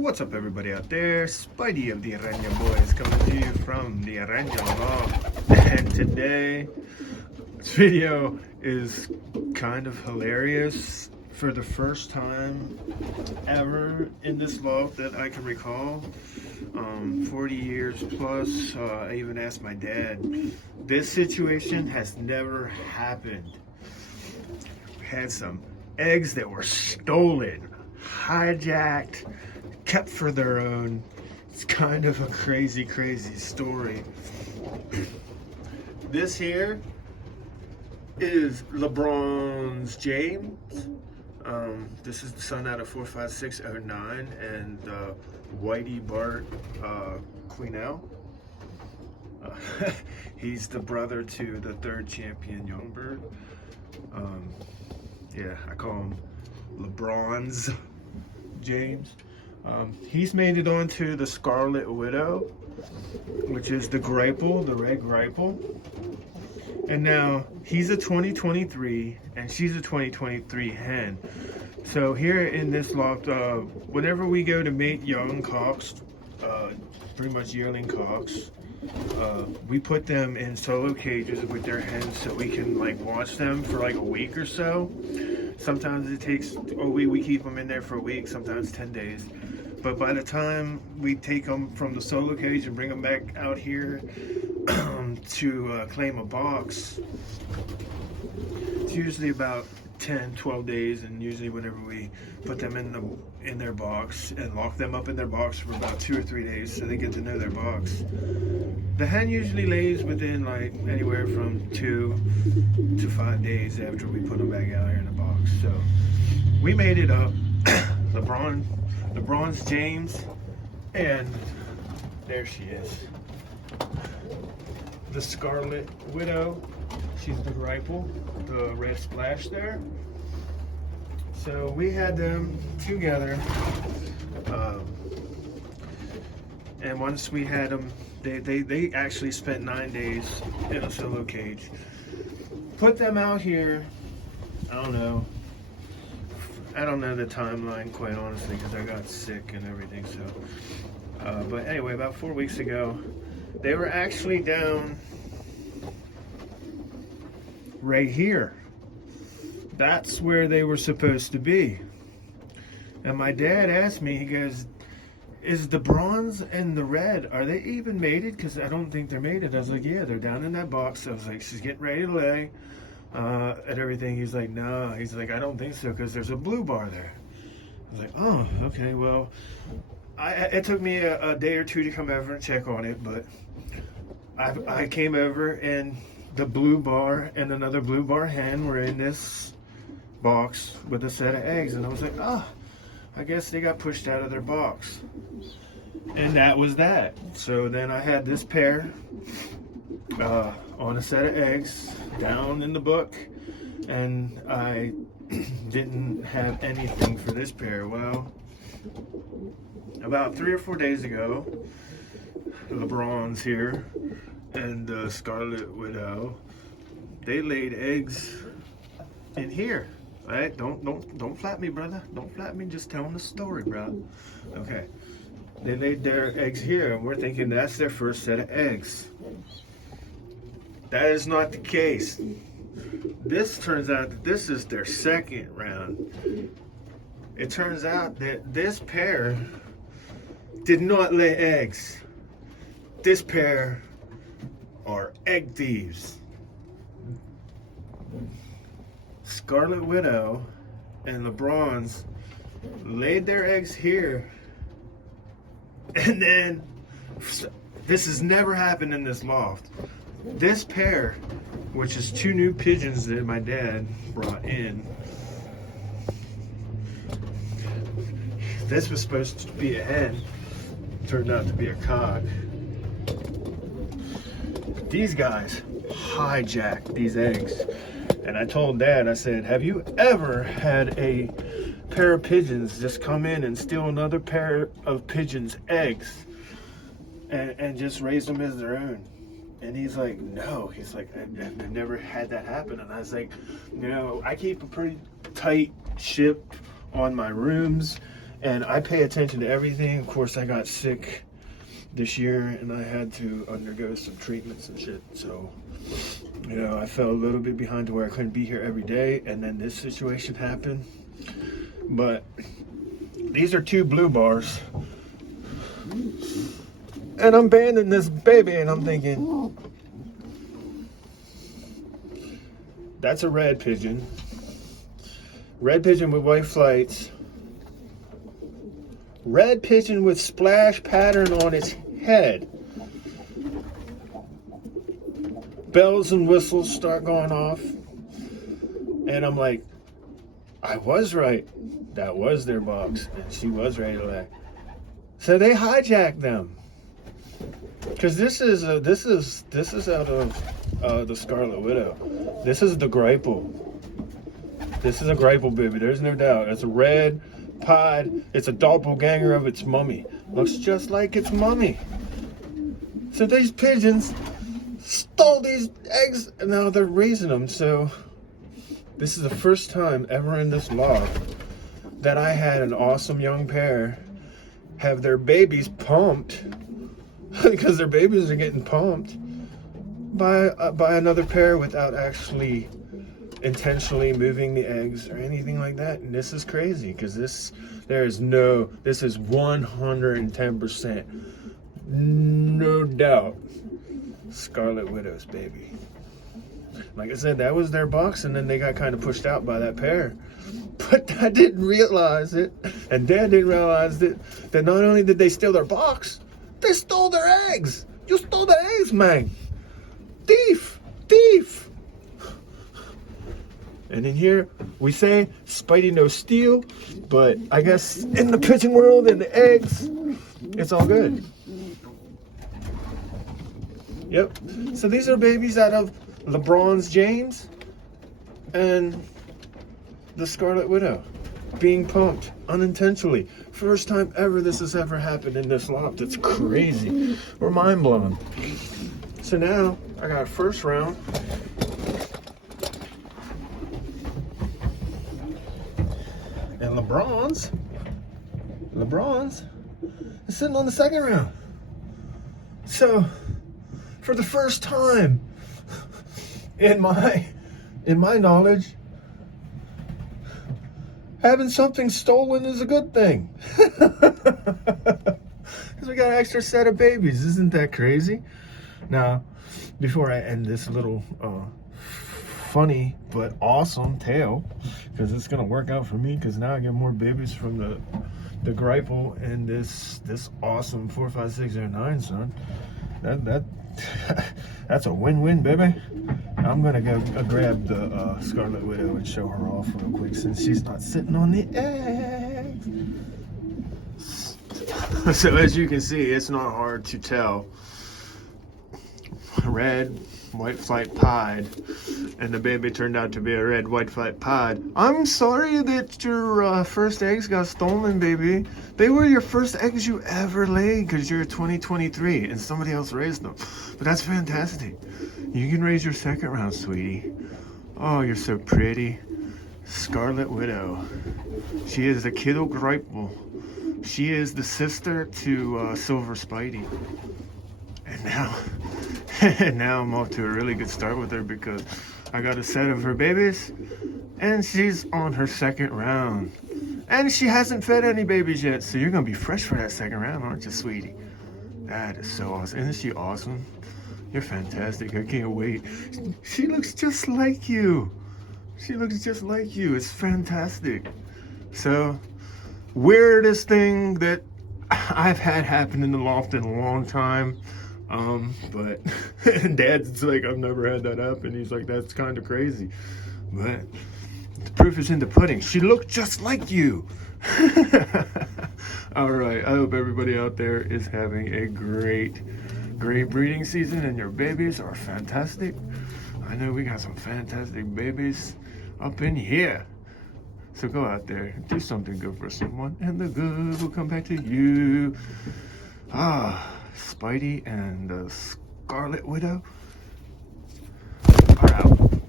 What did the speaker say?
What's up, everybody out there? Spidey of the Aranya Boys coming to you from the Aranya Vlog. And today, this video is kind of hilarious. For the first time ever in this vlog that I can recall, 40 years plus, I even asked my dad. This situation has never happened. We had some eggs that were stolen, hijacked, kept for their own. It's kind of a crazy story. This here is LeBronz James. This is the son out of 45609 and Whitey Bart Queenell. He's the brother to the third champion Youngbird. Yeah, I call him LeBronz James. He's made it onto the Scarlet Widow, which is the Gripple, the red Gripple. And now he's a 2023 and she's a 2023 hen. So here in this loft, whenever we go to mate young cocks, pretty much yearling cocks, we put them in solo cages with their hens so we can like watch them for like a week or so. Sometimes it takes a week, we keep them in there for a week, sometimes 10 days. But by the time we take them from the solo cage and bring them back out here to claim a box, it's usually about 10-12 days, and usually whenever we put them in their box and lock them up in their box for about 2 or 3 days so they get to know their box. The hen usually lays within like anywhere from 2 to 5 days after we put them back out here in the box. So we made it up. LeBronz James, and there she is, the Scarlet Widow. She's the Gripple, the red splash there. So we had them together, and once we had them, they actually spent 9 days in a solo cage. Put them out here, I don't know the timeline, quite honestly, because I got sick and everything. So but anyway, about 4 weeks ago, they were actually down right here. That's where they were supposed to be. And my dad asked me, he goes, is the bronze and the red, are they even mated? Because I don't think they're mated. I was like, yeah, they're down in that box. I was like, she's getting ready to lay and everything. He's like, no. He's like, I don't think so, because there's a blue bar there. I was like, oh, okay, well, it took me a day or two to come over and check on it, but I came over and the blue bar and another blue bar hen were in this box with a set of eggs, and I was like, oh, I guess they got pushed out of their box. And that was that. So then I had this pair on a set of eggs down in the book, and I didn't have anything for this pair. Well, about 3 or 4 days ago, LeBronz here and the Scarlet Widow, they laid eggs in here. Right? Don't flap me, brother. Don't flap me. Just telling the story, bro. Okay. They laid their eggs here, and we're thinking that's their first set of eggs. That is not the case. This turns out that this is their second round. It turns out that this pair did not lay eggs. This pair are egg thieves. Scarlet Widow and LeBronz laid their eggs here, and then this has never happened in this loft. This pair, which is 2 new pigeons that my dad brought in, this was supposed to be a hen, turned out to be a cock. These guys hijacked these eggs. And I told Dad, I said, have you ever had a pair of pigeons just come in and steal another pair of pigeons' eggs and just raise them as their own? And he's like, no. He's like, I've never had that happen. And I was like, I keep a pretty tight ship on my rooms And I pay attention to everything. Of course, I got sick this year and I had to undergo some treatments and shit. So, you know, I fell a little bit behind to where I couldn't be here every day. And then this situation happened. But these are 2 blue bars. And I'm banding this baby and I'm thinking, that's a red pigeon. Red pigeon with white flights. Red pigeon with splash pattern on its head. Bells and whistles start going off. And I'm like, I was right. That was their box. And she was ready to laugh. So they hijacked them. Because this is out of the Scarlet Widow. This is the Grapple. This is a Grapple baby. There's no doubt. It's a red pied. It's a doppelganger of its mummy. Looks just like its mummy. So these pigeons stole these eggs and now they're raising them. So this is the first time ever in this loft that I had an awesome young pair have their babies pumped because their babies are getting pumped by another pair without actually intentionally moving the eggs or anything like that. And this is crazy because this is 110% no doubt Scarlet Widow's baby. Like I said, that was their box, and then they got kind of pushed out by that pair. But I didn't realize it, and Dad didn't realize it, that not only did they steal their box, they stole their eggs. You stole the eggs, man. Thief, thief. And in here, we say, Spidey no steal, but I guess in the pigeon world and the eggs, it's all good. Yep. So these are babies out of LeBronz James and the Scarlet Widow being pumped unintentionally. First time ever this has ever happened in this loft. It's crazy. We're mind blown. So now I got first round. And LeBronz is sitting on the second round. So for the first time in my knowledge, having something stolen is a good thing. Because we got an extra set of babies. Isn't that crazy? Now, before I end this little funny but awesome tale, because it's gonna work out for me, because now I get more babies from the Grapple and this awesome 45609 son. That's a win-win, baby. I'm gonna go grab the Scarlet Widow and show her off real quick since she's not sitting on the eggs. So as you can see, it's not hard to tell. Red, white flight pied, and the baby turned out to be a red, white flight pied. I'm sorry that your first eggs got stolen, baby. They were your first eggs you ever laid because you're 2023 and somebody else raised them. But that's fantastic. You can raise your second round, sweetie. Oh, you're so pretty. Scarlet Widow. She is the kiddo Grapple. She is the sister to Silver Spidey. And now I'm off to a really good start with her because I got a set of her babies and she's on her second round. And she hasn't fed any babies yet, so you're gonna be fresh for that second round, aren't you, sweetie? That is so awesome. Isn't she awesome? You're fantastic. I can't wait. She looks just like you. She looks just like you. It's fantastic. So, weirdest thing that I've had happen in the loft in a long time. But Dad's like, I've never had that happen. He's like, that's kind of crazy. But the proof is in the pudding. She looked just like you. All right. I hope everybody out there is having a great breeding season and your babies are fantastic. I know we got some fantastic babies up in here. So go out there, do something good for someone, and the good will come back to you. Spidey and the Scarlet Widow are out.